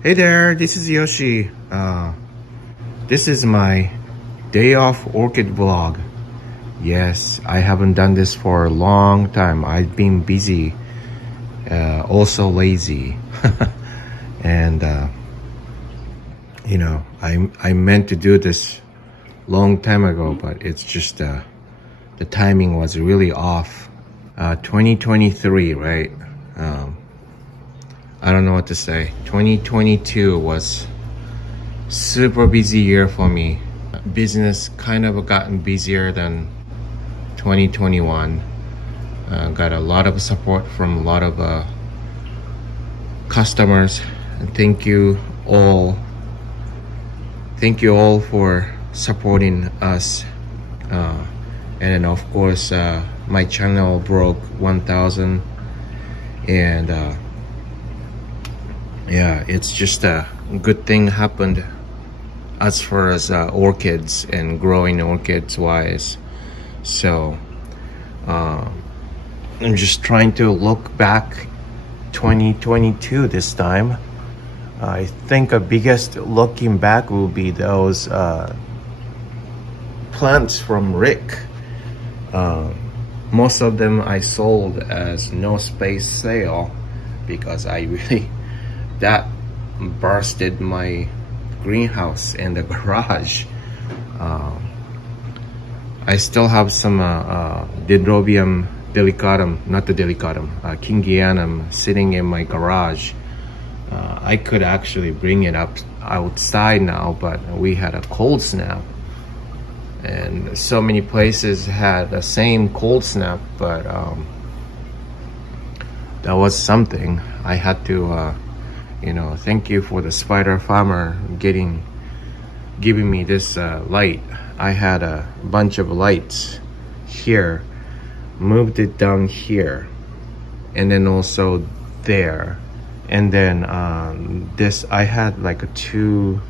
Hey there, this is Yoshi. This is my day off orchid vlog. Yes, I haven't done this for a long time. I've been busy, also lazy. And you know, I meant to do this long time ago, but it's just the timing was really off. 2023, right? I don't know what to say. 2022 was super busy year for me. Business kind of gotten busier than 2021. Got a lot of support from a lot of customers. And thank you all for supporting us. And then of course my channel broke 1,000, and yeah, it's just a good thing happened as far as orchids and growing orchids wise. So I'm just trying to look back 2022 this time. I think the biggest looking back will be those plants from Rick. Most of them I sold as no space sale because I really that bursted my greenhouse and the garage. I still have some Dendrobium delicatum, not the delicatum, Kingianum sitting in my garage. I could actually bring it up outside now, but we had a cold snap, and so many places had the same cold snap, but that was something. I had to you know, thank you for the spider farmer giving me this light. I had a bunch of lights here, moved it down here, and then also there, and then this I had like a 2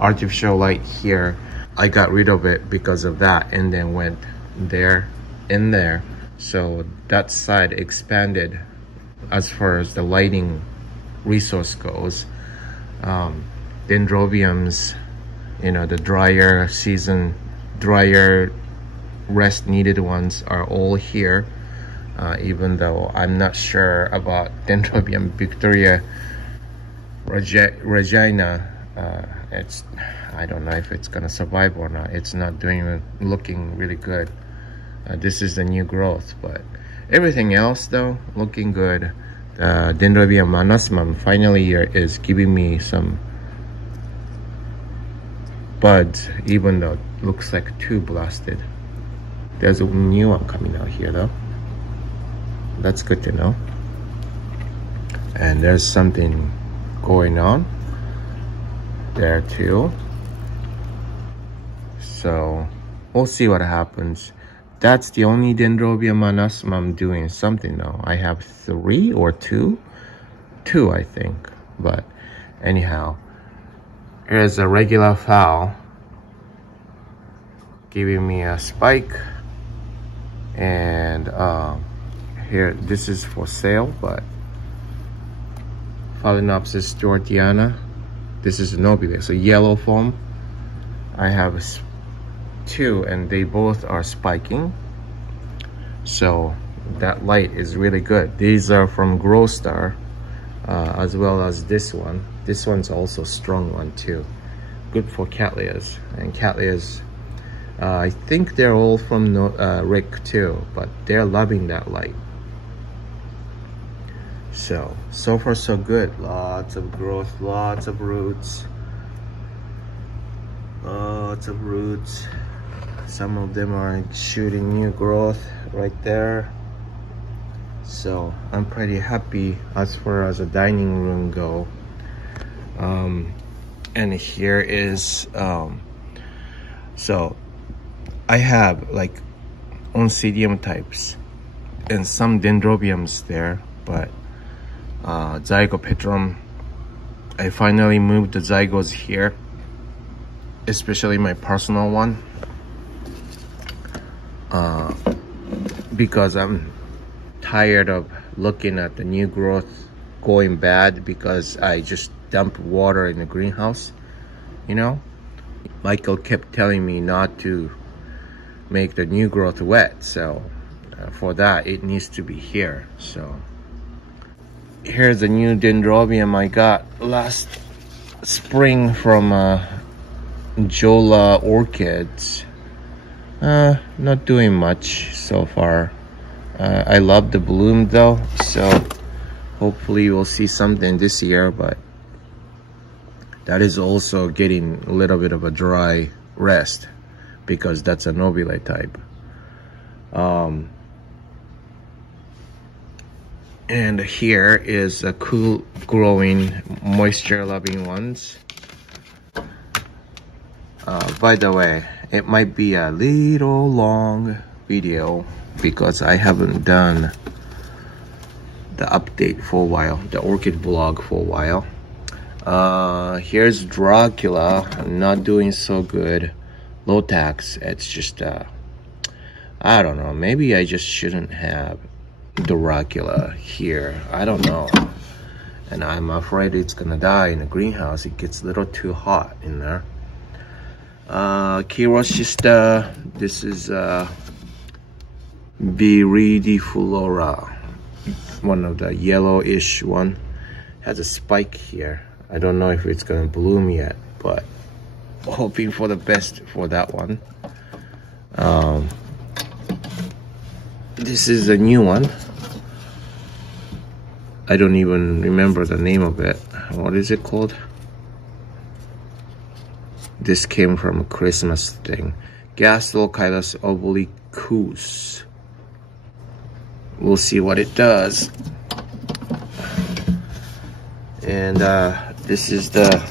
artificial light here. I got rid of it because of that, and then went there and there, so that side expanded as far as the lighting resource goes. Dendrobiums, you know, the drier season, drier rest needed ones are all here, even though I'm not sure about Dendrobium Victoria Regina. It's, I don't know if it's gonna survive or not. It's not looking really good. This is the new growth, but everything else though looking good. Dendrobium manasmum finally is giving me some buds, even though it looks like too blasted. There's a new one coming out here though. That's good to know. And there's something going on there too. So we'll see what happens. That's the only Dendrobium manasmum I'm doing something now. I have 3 or 2? 2, I think. But anyhow, here's a regular fowl giving me a spike. And here, this is for sale, but Phalaenopsis georgiana. This is nobile, so yellow foam. I have 2, and they both are spiking, so that light is really good. These are from Grow Star, as well as this one. This one's also a strong one too, good for Cattleyas. And Cattleyas, I think they're all from Rick too, but they're loving that light. So far so good. Lots of growth, lots of roots, lots of roots. Some of them are shooting new growth right there. So I'm pretty happy as far as a dining room go. And here is so I have like Oncidium types and some Dendrobiums there, but Zygopetrum, I finally moved the zygos here, especially my personal one, because I'm tired of looking at the new growth going bad, because I just dump water in the greenhouse, you know. Michael kept telling me not to make the new growth wet, so for that it needs to be here. So here's the new dendrobium I got last spring from Jola Orchids. Not doing much so far. I love the bloom though, so hopefully we'll see something this year, but that is also getting a little bit of a dry rest because that's a nobile type. And here is a cool growing moisture loving ones. By the way, it might be a little long video because I haven't done the update for a while, the orchid vlog for a while. Here's Dracula, not doing so good. Low tax. It's just I don't know, maybe I just shouldn't have Dracula here. I don't know, and I'm afraid it's gonna die in the greenhouse. It gets a little too hot in there. Kiroshista, this is Viridiflora, one of the yellowish one. Has a spike here. I don't know if it's gonna bloom yet, but hoping for the best for that one. This is a new one. I don't even remember the name of it. What is it called? This came from a Christmas thing. Gastrocylus obliquus. We'll see what it does. And this is the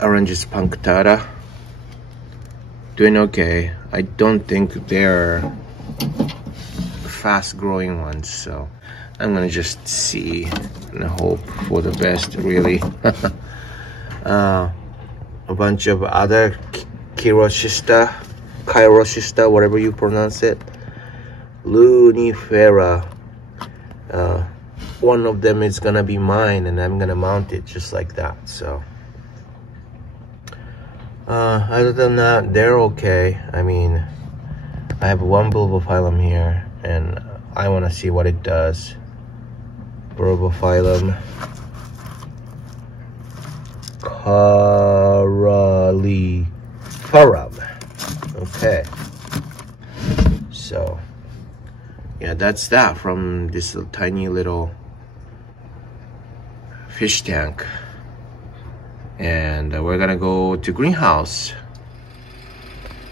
Oranges punctata. Doing okay. I don't think they're fast growing ones, so I'm gonna just see and hope for the best, really. A bunch of other Kiroshista, whatever you pronounce it. Lunifera. One of them is gonna be mine, and I'm gonna mount it just like that. So other than that, they're okay. I mean, I have one bulbophyllum here, and I want to see what it does. Bulbophyllum Caraliferum. Okay, so yeah, that's that from this tiny little fish tank. And we're gonna go to greenhouse.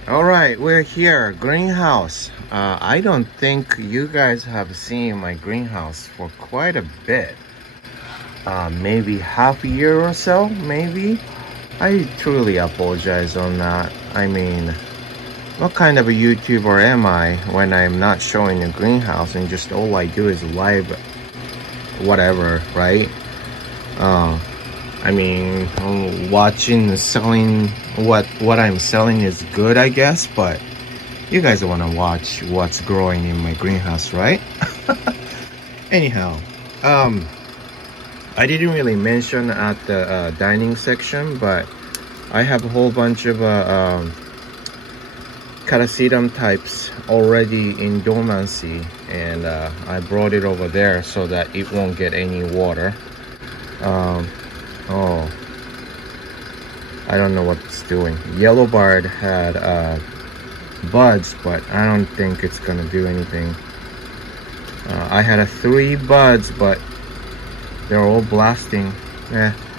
All right, we're here, greenhouse. I don't think you guys have seen my greenhouse for quite a bit. Maybe half a year or so, maybe. I truly apologize on that. I mean, what kind of a YouTuber am I when I'm not showing the greenhouse and just all I do is live whatever, right? I mean, watching, selling, what I'm selling is good, I guess, but you guys want to watch what's growing in my greenhouse, right? Anyhow, I didn't really mention at the dining section, but I have a whole bunch of Catasetum types already in dormancy, and I brought it over there so that it won't get any water. Oh, I don't know what it's doing. Yellow Bard had buds, but I don't think it's gonna do anything. I had 3 buds, but they're all blasting.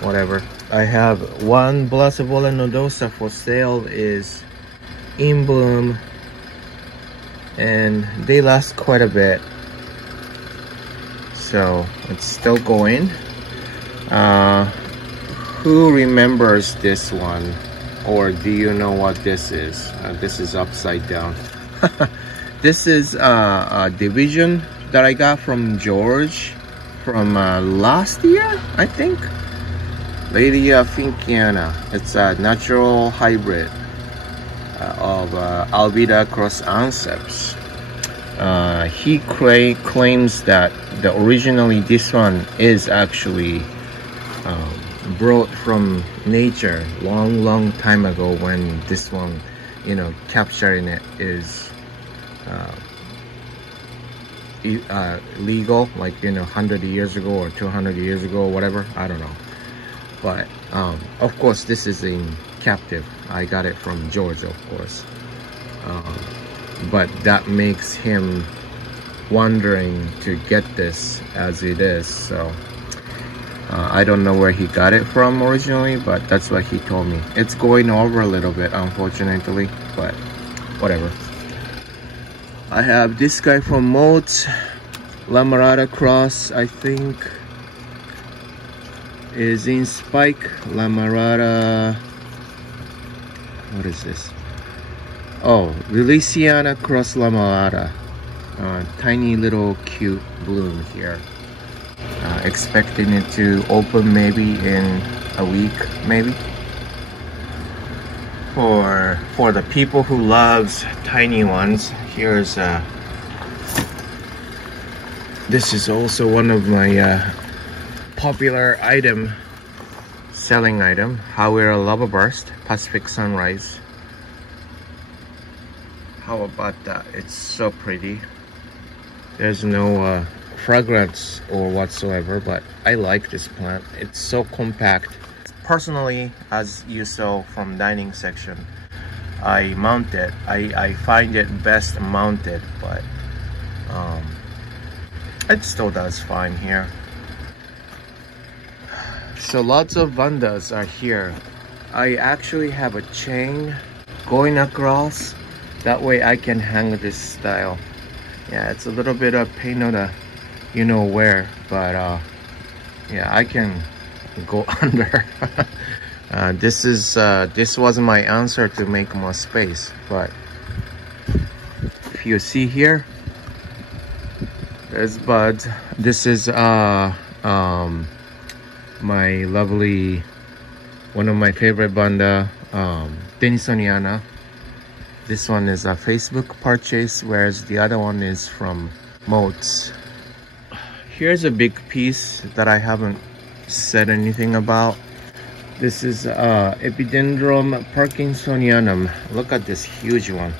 Whatever. I have one Blasivola nodosa for sale, is in bloom, and they last quite a bit, so it's still going. Who remembers this one, or do you know what this is? This is upside down. This is a division that I got from George from last year, I think. Lydia Finkiana. It's a natural hybrid of Albida cross Anceps. He claims that originally this one is actually brought from nature long time ago, when this one, you know, capturing it is legal, like, you know, 100 years ago or 200 years ago or whatever, I don't know. But of course this is in captive. I got it from Georgia, of course. But that makes him wondering to get this as it is. So I don't know where he got it from originally, but that's what he told me. It's going over a little bit, unfortunately, but whatever. I have this guy from Moats, Lamarada Cross, I think is in spike. Lamarada, what is this? Oh, Liliciana Cross Lamarada. Tiny little cute bloom here. Expecting it to open maybe in a week, maybe. For the people who loves tiny ones, here's this is also one of my popular selling item, Hawira Lava Burst Pacific Sunrise. How about that? It's so pretty. There's no fragrance or whatsoever, but I like this plant. It's so compact. Personally, as you saw from dining section, I mount it. I find it best mounted, but it still does fine here. So lots of vandas are here. I actually have a chain going across. That way I can hang this style. Yeah, it's a little bit of pain on the, you know where, but yeah, I can go under. This was my answer to make more space, but if you see here, there's buds. This is my lovely, one of my favorite banda, Denisoniana. This one is a Facebook purchase, whereas the other one is from Moats. Here's a big piece that I haven't said anything about. This is Epidendrum Parkinsonianum. Look at this huge one.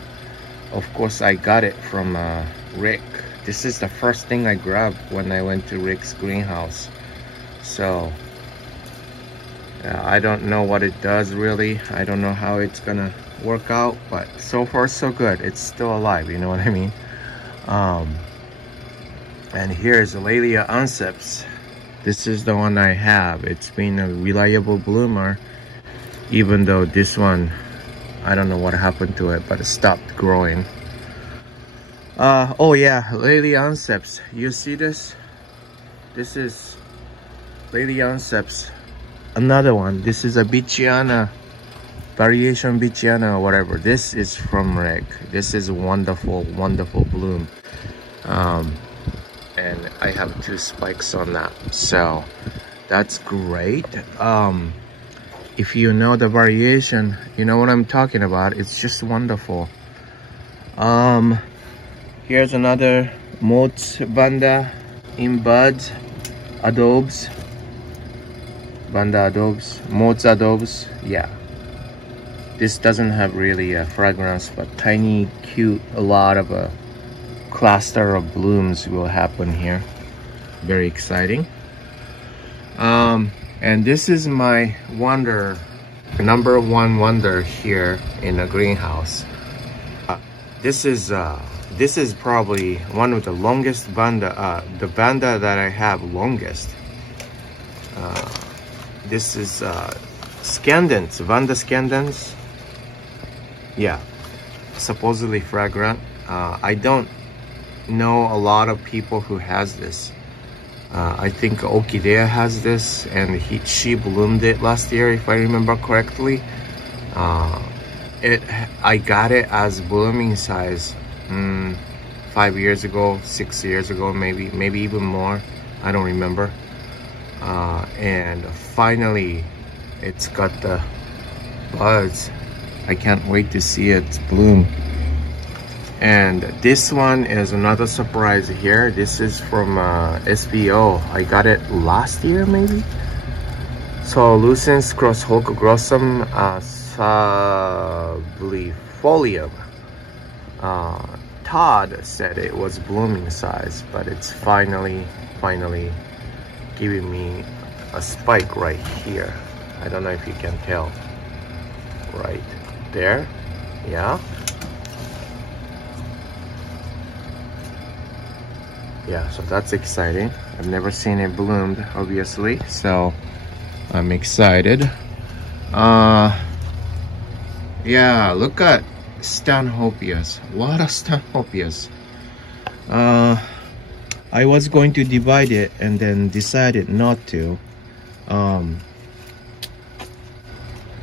Of course, I got it from Rick. This is the first thing I grabbed when I went to Rick's greenhouse. So I don't know what it does really. I don't know how it's gonna work out, but so far so good. It's still alive, you know what I mean? And here's Laelia Anceps. This is the one I have. It's been a reliable bloomer, even though this one, I don't know what happened to it, but it stopped growing. Oh yeah, Laelia Anceps. You see this? This is Laelia Anceps. Another one. This is a Bichiana, variation Bichiana or whatever. This is from Rick. This is wonderful, wonderful bloom. And I have 2 spikes on that, so that's great. If you know the variation, you know what I'm talking about. It's just wonderful. Here's another Moats Banda in buds, adobes, Banda adobes, Moats adobes. Yeah, this doesn't have really a fragrance, but tiny, cute, a lot of a cluster of blooms will happen here. Very exciting. And this is my wonder, number 1 wonder here in the greenhouse. This is probably one of the longest banda, the banda that I have longest. This is Scandens, Vanda Scandens. Yeah, supposedly fragrant. I don't know a lot of people who has this. I think Okidea has this, and she bloomed it last year, if I remember correctly. I got it as blooming size 5 years ago, 6 years ago, maybe even more. I don't remember. And finally, it's got the buds. I can't wait to see it bloom. And this one is another surprise here. This is from SBO. I got it last year maybe. So Lucens cross Holcoglossum sublifolium. Todd said it was blooming size, but it's finally giving me a spike right here. I don't know if you can tell. Right there, yeah. Yeah, so that's exciting. I've never seen it bloomed, obviously, so I'm excited. Yeah, look at Stanhopias. A lot of Stanhopias. I was going to divide it and then decided not to.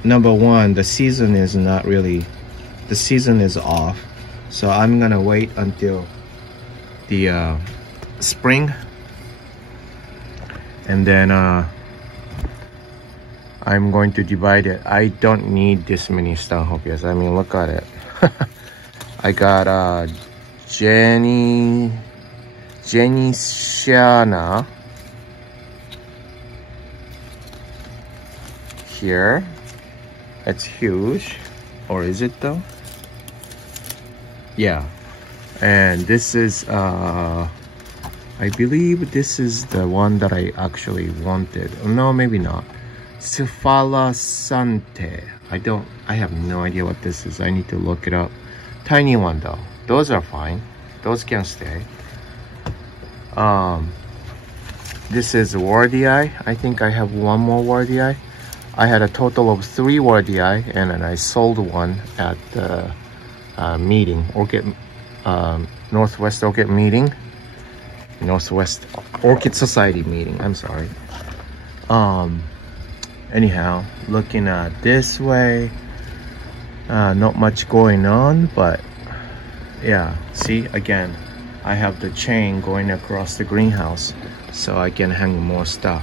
Number one, the season is not really, the season is off, so I'm gonna wait until the spring, and then I'm going to divide it. I don't need this many Stanhopias. I mean, look at it. I got Jenisiana here. It's huge, or is it though? Yeah. And this is I believe this is the one that I actually wanted. No, maybe not. Cephala Sante. I have no idea what this is. I need to look it up. Tiny one though. Those are fine. Those can stay. This is Wardii. I think I have one more Wardii. I had a total of 3 Wardii, and then I sold one at the meeting, Northwest Orchid meeting. Northwest Orchid Society meeting, I'm sorry. Anyhow, looking at this way, not much going on, but yeah, see, again, I have the chain going across the greenhouse so I can hang more stuff.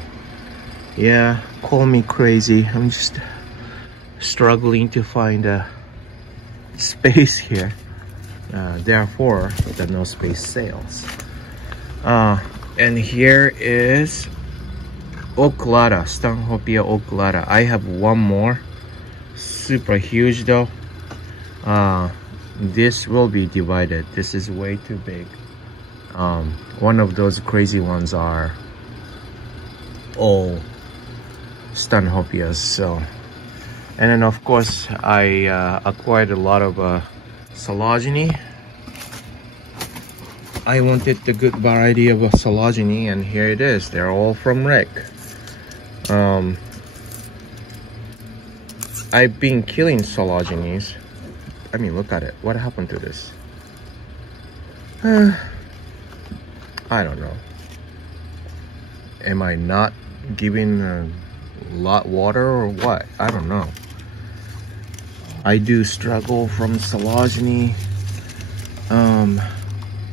Yeah, call me crazy. I'm just struggling to find a space here. Therefore, the no space sales. And here is Oclata, Stanhopea Oclata. I have one more. Super huge though. This will be divided. This is way too big. One of those crazy ones are all Stanhopeas. So, and then of course I acquired a lot of Sologeny. I wanted the good variety of Sologeny, and here it is. They're all from Rick. I've been killing Sologenies. I mean, look at it. What happened to this? I don't know. Am I not giving a lot water or what? I don't know. I do struggle from Sologeny.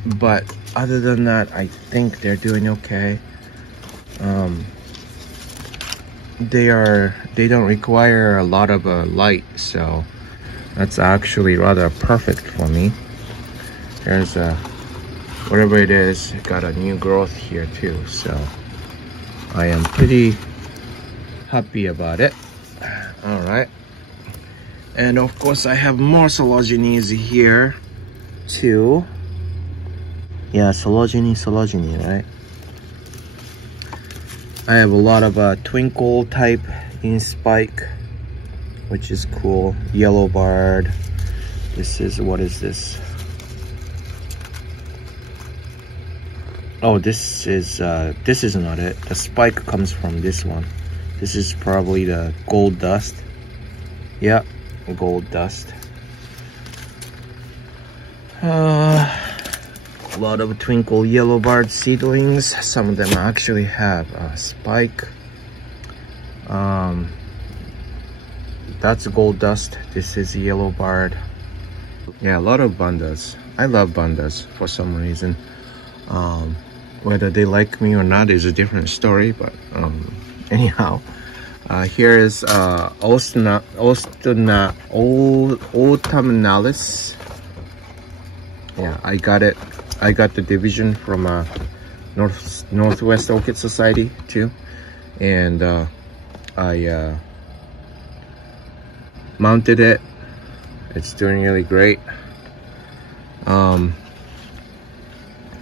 But other than that, I think they're doing okay. They don't require a lot of light, so that's actually rather perfect for me. There's whatever it is, got a new growth here too, so I am pretty happy about it. All right, and of course I have more Sologenies here too. Yeah, Sologeny, right? I have a lot of twinkle type in spike, which is cool. Yellow barred. This is, what is this? Oh, this is not it. The spike comes from this one. This is probably the gold dust. Yeah, gold dust. A lot of twinkle yellow barred seedlings. Some of them actually have a spike. That's gold dust. This is yellow barred. Yeah, a lot of bandas. I love bandas for some reason. Whether they like me or not is a different story, but anyhow, here is autumnalis. Yeah, I got it. I got the division from Northwest Orchid Society too, and I mounted it. It's doing really great.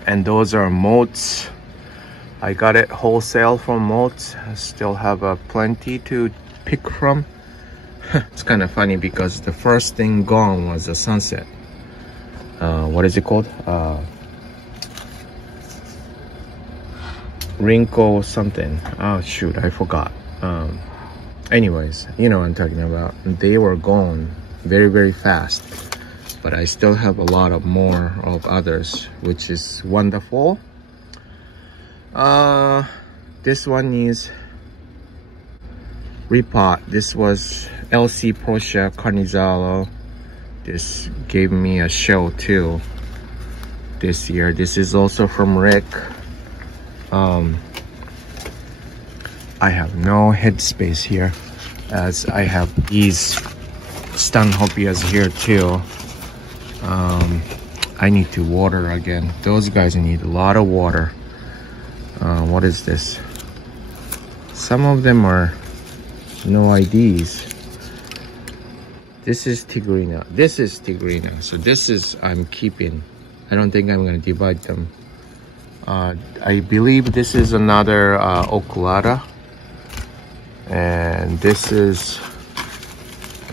And those are moats. I got it wholesale from moats. I still have plenty to pick from. It's kind of funny because the first thing gone was the sunset. What is it called? Wrinkle something. Oh shoot, I forgot. Anyways, you know what I'm talking about. They were gone very, very fast. But I still have a lot of more of others, which is wonderful. This one is repot. This was LC Portia Carnizalo. This gave me a show too this year. This is also from Rick. I have no headspace here, as I have these Stanhopeias here too. I need to water again. Those guys need a lot of water. What is this? Some of them are no IDs. This is Tigrina. This is Tigrina. So this is I'm keeping. I don't think I'm gonna divide them. I believe this is another Oculata. And this is,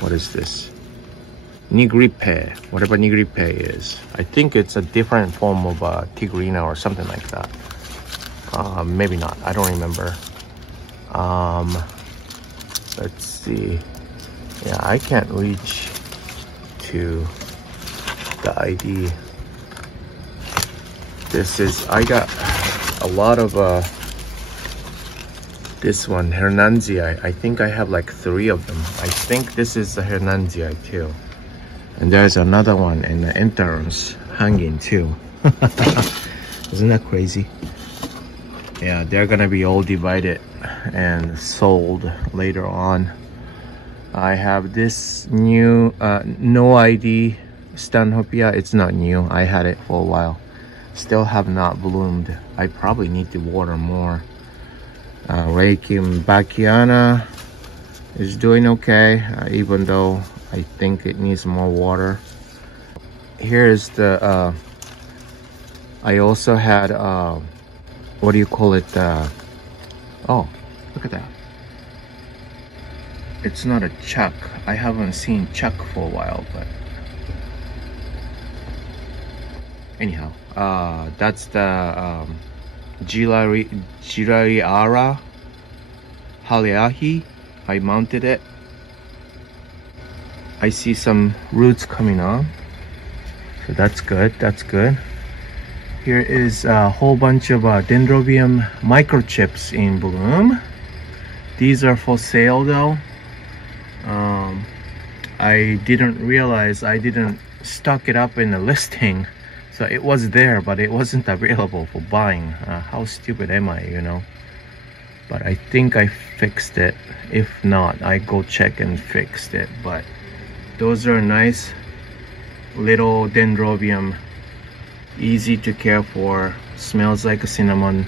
what is this? Nigripe, whatever Nigripe is. I think it's a different form of Tigrina or something like that. Maybe not, I don't remember. Let's see. Yeah, I can't reach to the ID. This is, I got a lot of this one, Hernanzii. I think I have like 3 of them. I think this is the Hernanzii too. And there's another one in the entrance hanging too. Isn't that crazy? Yeah, they're gonna be all divided and sold later on. I have this new no ID Stanhopeia. It's not new. I had it for a while. Still have not bloomed. I probably need to water more. Reikim Bacchiana is doing okay, even though I think it needs more water. Here's the I also had what do you call it? Oh, look at that. It's not a chuck. I haven't seen chuck for a while, but anyhow, that's the Jiraiara Haleahi. I mounted it. I see some roots coming on, so that's good. That's good. Here is a whole bunch of Dendrobium microchips in bloom. These are for sale though. I didn't realize I didn't stock it up in the listing, so it was there but it wasn't available for buying. How stupid am I, you know? But I think I fixed it. If not, I go check and fixed it. But those are nice little Dendrobium, easy to care for, smells like a cinnamon.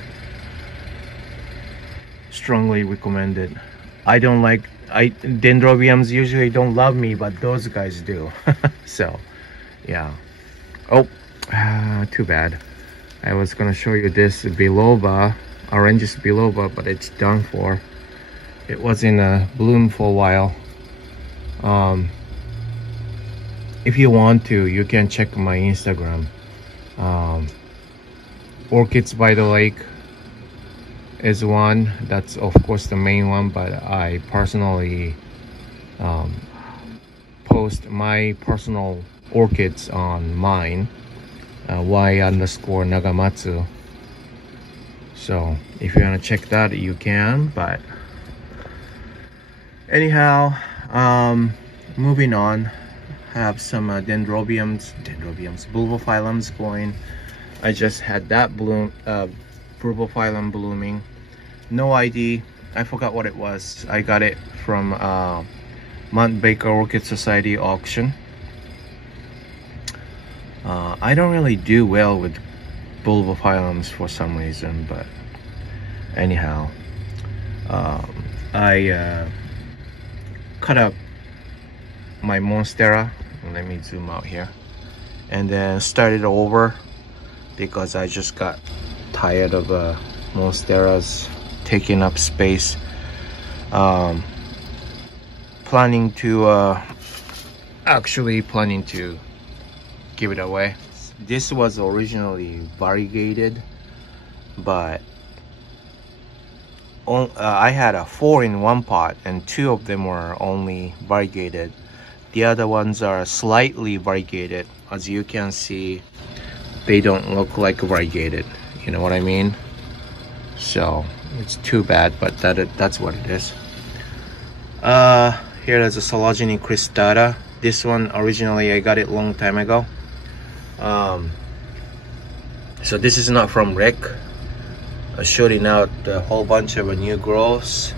Strongly recommended. I don't like, Dendrobiums usually don't love me, but those guys do. So yeah. Oh, too bad. I was gonna show you this biloba, Oranges biloba, but it's done for. It was in a bloom for a while. If you want to, you can check my Instagram. Orchids by the Lake is one. That's of course the main one, but I personally post my personal orchids on mine, y_nagamatsu. So if you want to check that, you can. But anyhow, moving on. Have some dendrobiums, bulbophyllums going. I just had that bloom, bulbophyllum blooming. No ID. I forgot what it was. I got it from Mount Baker Orchid Society auction. I don't really do well with bulbophyllums for some reason, but anyhow, I cut up my monstera. Let me zoom out here, and then started over because I just got tired of monsteras taking up space. Planning to give it away. This was originally variegated, but I had 4 in one pot, and 2 of them were only variegated. The other ones are slightly variegated. As you can see, they don't look like variegated. You know what I mean? So it's too bad, but that's what it is. Here is a Sologeny cristata. This one originally I got it long time ago. So this is not from Rick. Shooting out a whole bunch of new growths.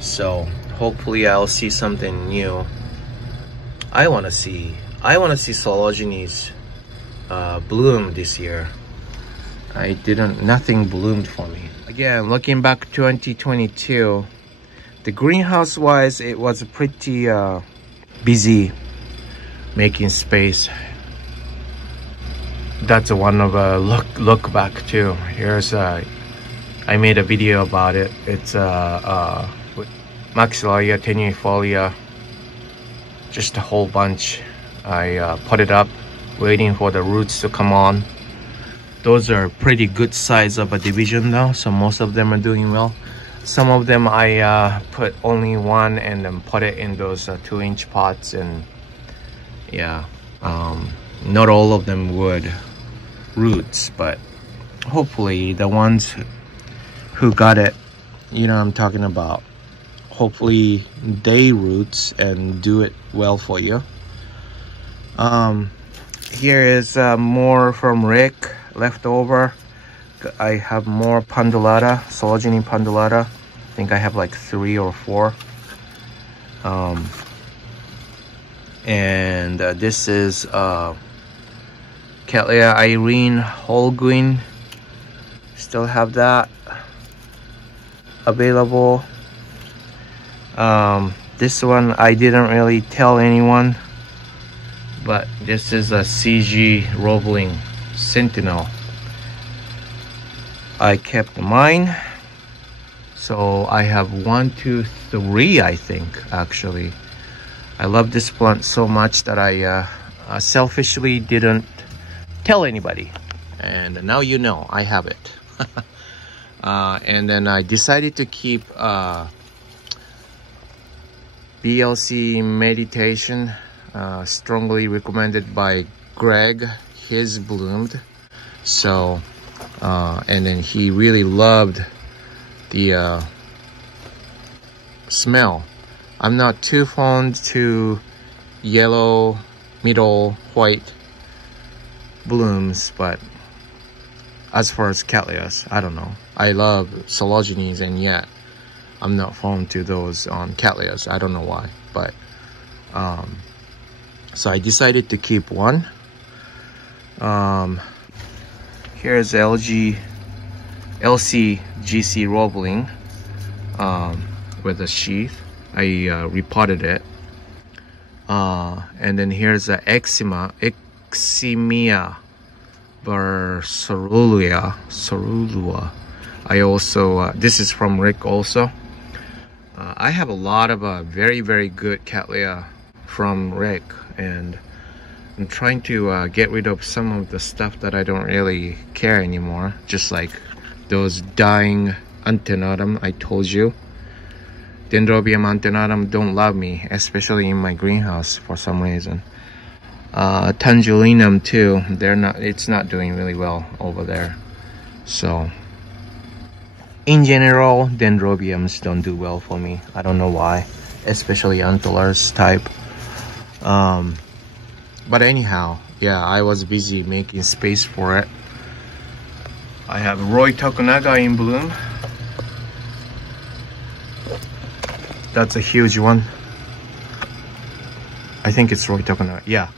So hopefully I'll see something new. I want to see Sologenes bloom this year. Nothing bloomed for me. Again, looking back 2022, the greenhouse wise, it was pretty busy making space. That's one of a look back too. Here's I made a video about it. It's Maxillaria tenuifolia, just a whole bunch. I put it up, waiting for the roots to come on. Those are pretty good size of a division though, so most of them are doing well. Some of them I put only one and then put it in those 2-inch pots, and yeah, not all of them would roots, but hopefully the ones who got it, you know what I'm talking about, hopefully they roots and do it well for you. Here is more from Rick left over. I have more Pendulata, Sologeny Pendulata. I think I have like 3 or 4. And this is Cattleya Irene Holguin. Still have that available. This one I didn't really tell anyone, but this is a CG Roebling Sentinel. I kept mine, so I have 1, 2, 3, I think, actually. I love this plant so much that I selfishly didn't tell anybody, and now you know I have it. And then I decided to keep BLC Meditation, strongly recommended by Greg. His bloomed, so and then he really loved the smell. I'm not too fond to yellow, middle, white blooms, but as far as Cattleyas, I don't know. I love Sologenes, and yet I'm not fond to those on Cattleyas. I don't know why, but so I decided to keep one. Here's LC GC Roebling with a sheath. I repotted it. And then here's a Eximia Sorulua. I also this is from Rick also. I have a lot of very good Cattleya from Rick, and I'm trying to get rid of some of the stuff that I don't really care anymore, just like those dying antenatum I told you. Dendrobium antenatum don't love me, especially in my greenhouse for some reason. Tangelinum too, it's not doing really well over there. So in general, dendrobiums don't do well for me. I don't know why, especially antlers type. But anyhow, yeah, I was busy making space for it. I have Roy Tokunaga in bloom. That's a huge one. I think it's Roy Tokunaga. Yeah,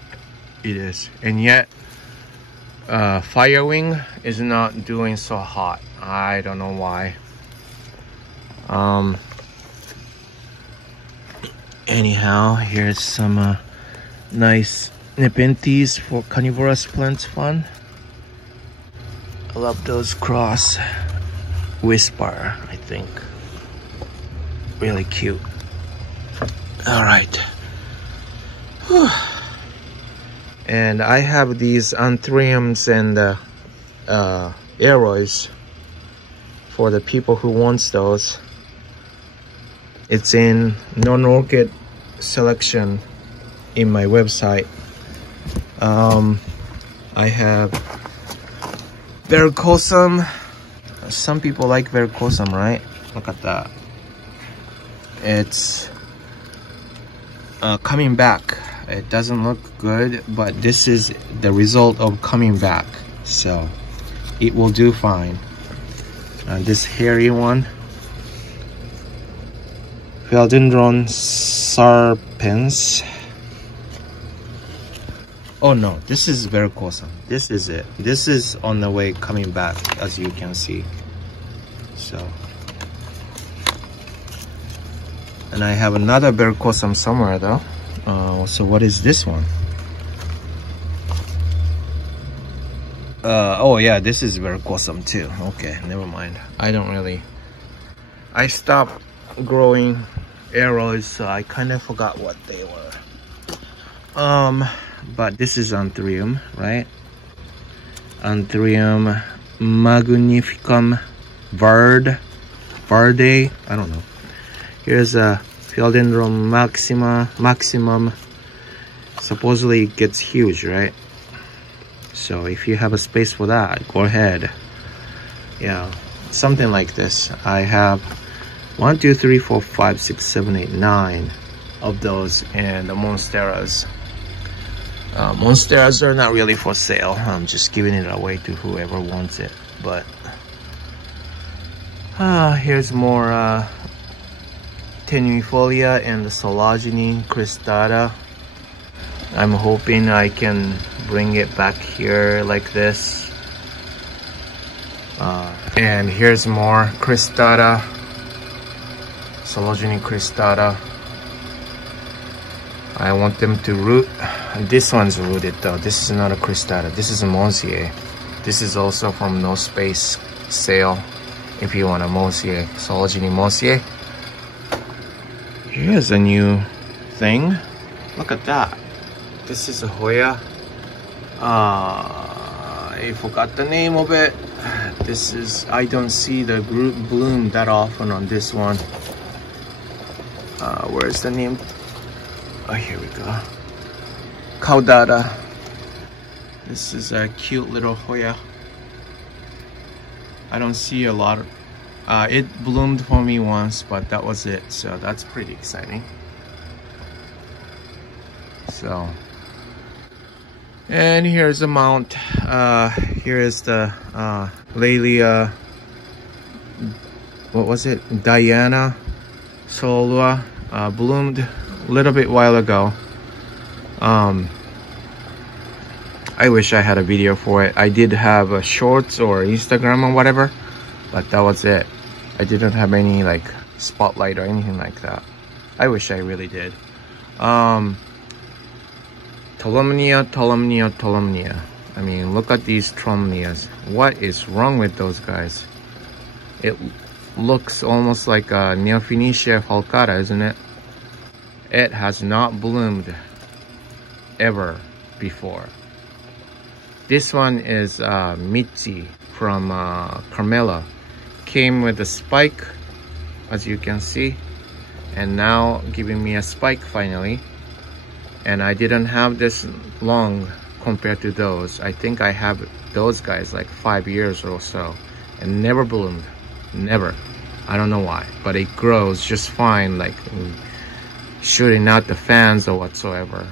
it is. And yet Firewing is not doing so hot. I don't know why. Anyhow, here's some nice Nepenthes for carnivorous plants fun. I love those cross whisper, I think. Really cute. All right. Whew. And I have these anthuriums and aeroids for the people who wants those. It's in non-orchid selection in my website. I have verrucosum. Some people like verrucosum, right? Look at that. It's coming back. It doesn't look good, but this is the result of coming back, so it will do fine. This hairy one, Philodendron sarpens. Oh no, this is verrucosum. This is it. This is on the way coming back, as you can see. So, and I have another verrucosum somewhere though. So what is this one? Oh yeah, this is verrucosum too. Okay, never mind. I stopped growing arrows, so I kind of forgot what they were. But this is anthurium, right? Anthurium magnificum verde, I don't know. Here's a Philodendron maximum. Supposedly it gets huge, right? So if you have a space for that, go ahead. Yeah, something like this. I have 1, 2, 3, 4, 5, 6, 7, 8, 9 of those, and the monsteras. Monsteras are not really for sale. I'm just giving it away to whoever wants it. But here's more tenuifolia and the Sologeny cristata. I'm hoping I can bring it back here like this. And here's more cristata, Sologeny cristata. I want them to root. This one's rooted though. This is not a cristata. This is a Monsier. This is also from No Space sale. If you want a Monsier, Sologeny Monsier. Here's a new thing. Look at that. This is a Hoya. I forgot the name of it. This is, I don't see the bloom that often on this one. Where's the name? Oh, here we go. Caudata. This is a cute little Hoya. I don't see a lot of, it bloomed for me once, but that was it. So that's pretty exciting. So, and here's a mount. Here is the Laelia, what was it? Diana Solua, bloomed a little bit while ago. I wish I had a video for it. I did have a shorts or Instagram or whatever, but that was it. I didn't have any like spotlight or anything like that. I wish I really did. Tolomnia. I mean, look at these Tromnias. What is wrong with those guys? It looks almost like a Neophoenicia falcata, isn't it? It has not bloomed ever before. This one is Mitzi from Carmela. Came with a spike, as you can see, and now giving me a spike finally. And I didn't have this long compared to those. I think I have those guys like 5 years or so, and never bloomed. Never. I don't know why, but it grows just fine, like shooting out the fans or whatsoever.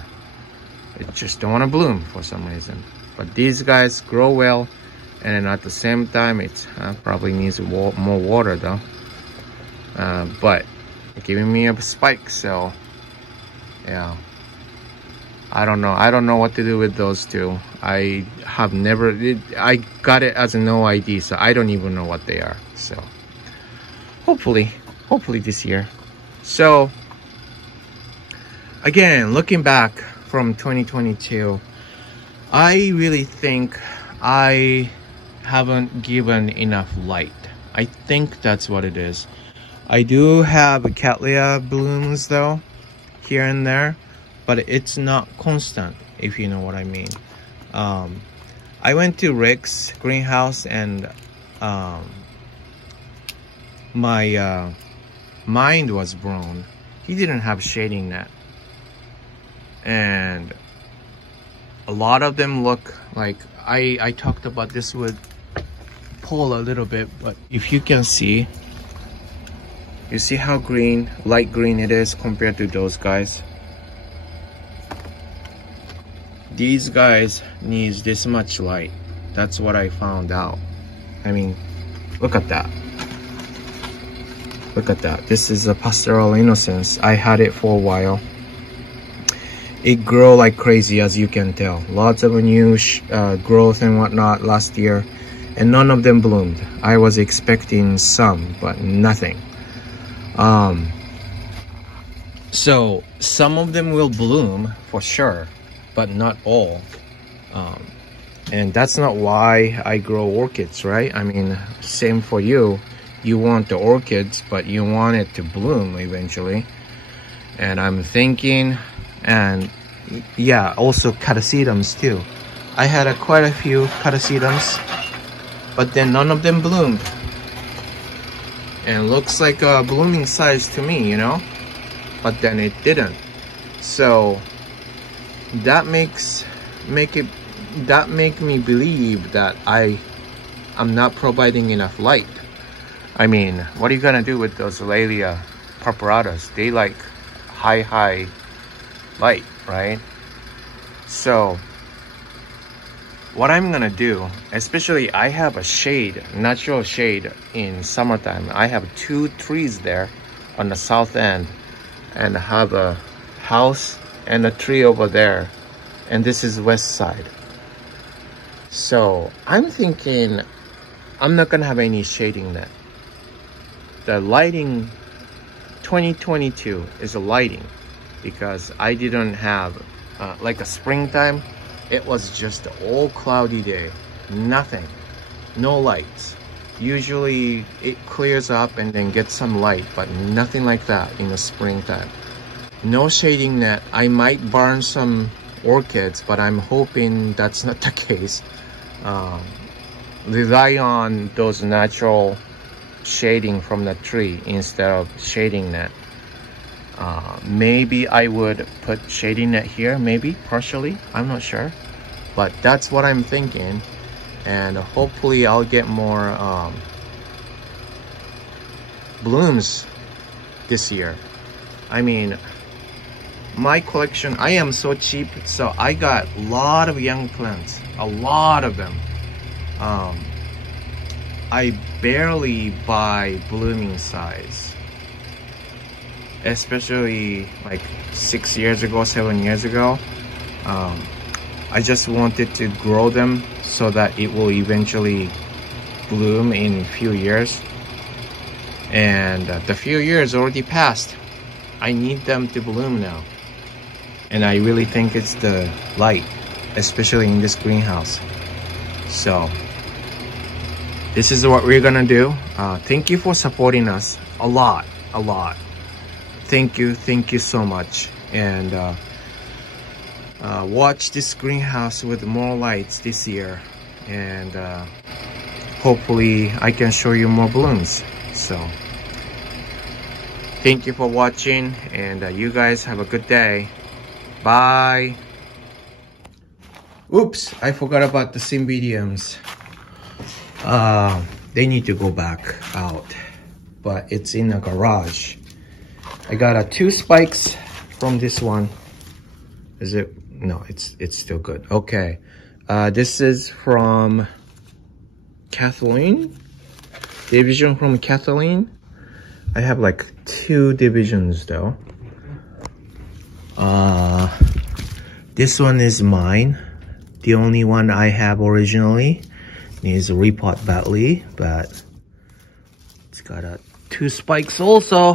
It just don't want to bloom for some reason. But these guys grow well, and then at the same time it probably needs more water though. But giving me a spike, so yeah. I don't know what to do with those two. I have never, I got it as a no ID, so I don't even know what they are. So hopefully this year. So again, looking back from 2022, I really think I haven't given enough light. I think that's what it is. I do have Cattleya blooms though, here and there, but it's not constant, if you know what I mean. I went to Rick's greenhouse and my mind was blown. He didn't have shading net, and a lot of them look like, I talked about this with Paul a little bit, but if you can see, you see how green, light green it is compared to those guys. These guys needs this much light. That's what I found out. I mean, look at that. Look at that. This is a Pastoral Innocence. I had it for a while. It grew like crazy, as you can tell. Lots of new growth and whatnot last year, and none of them bloomed. I was expecting some, but nothing. So some of them will bloom for sure, but not all. And that's not why I grow orchids, right? I mean, same for you. You want the orchids, but you want it to bloom eventually. And I'm thinking, and yeah, also catasetums too. I had quite a few catasetums, but then none of them bloomed. And looks like a blooming size to me, you know, but then it didn't. So that make me believe that I'm not providing enough light. I mean, what are you gonna do with those Laelia purpuratas? They like high light, right? So what I'm gonna do, especially I have a shade, natural shade in summertime. I have 2 trees there on the south end, and I have a house and a tree over there, and this is west side. So I'm thinking I'm not gonna have any shading net. The lighting 2022 is a lighting, because I didn't have like a springtime. It was just all cloudy day, nothing, no lights. Usually it clears up and then gets some light, but nothing like that in the springtime. No shading net. I might burn some orchids, but I'm hoping that's not the case. Rely on those natural shading from the tree instead of shading net. Maybe I would put shading net here, maybe partially, I'm not sure, but that's what I'm thinking. And hopefully I'll get more blooms this year. I mean, my collection, I am so cheap, so I got a lot of young plants, a lot of them. I barely buy blooming size, especially like 6 years ago, 7 years ago. I just wanted to grow them so that it will eventually bloom in a few years. And the few years already passed. I need them to bloom now. And I really think it's the light, especially in this greenhouse. So this is what we're gonna do. Thank you for supporting us a lot. Thank you so much. And watch this greenhouse with more lights this year, and hopefully I can show you more blooms. So thank you for watching, and you guys have a good day. Bye. Oops, I forgot about the Cymbidiums. They need to go back out, but it's in a garage. I got 2 spikes from this one. Is it? No, it's still good. Okay. This is from Kathleen. Division from Kathleen. I have like 2 divisions though. This one is mine. The only one I have originally. Needs a repot badly, but it's got 2 spikes also.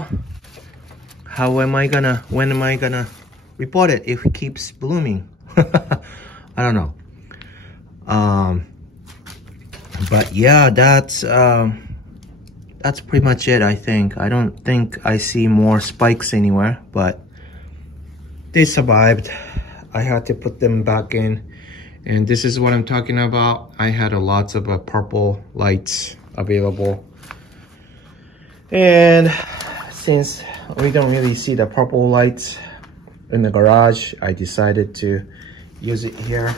When am I gonna repot it if it keeps blooming? I don't know. But yeah, that's pretty much it, I think. I don't think I see more spikes anywhere, but they survived. I had to put them back in. And this is what I'm talking about. I had lots of purple lights available. And since we don't really see the purple lights in the garage, I decided to use it here.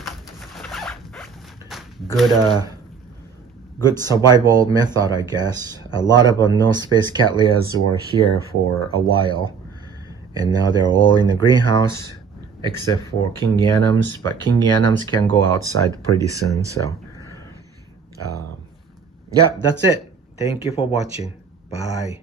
Good survival method, I guess. A lot of no space cattleyas were here for a while, and now they're all in the greenhouse except for king yanums, but king yanums can go outside pretty soon. So yeah, that's it. Thank you for watching. Bye.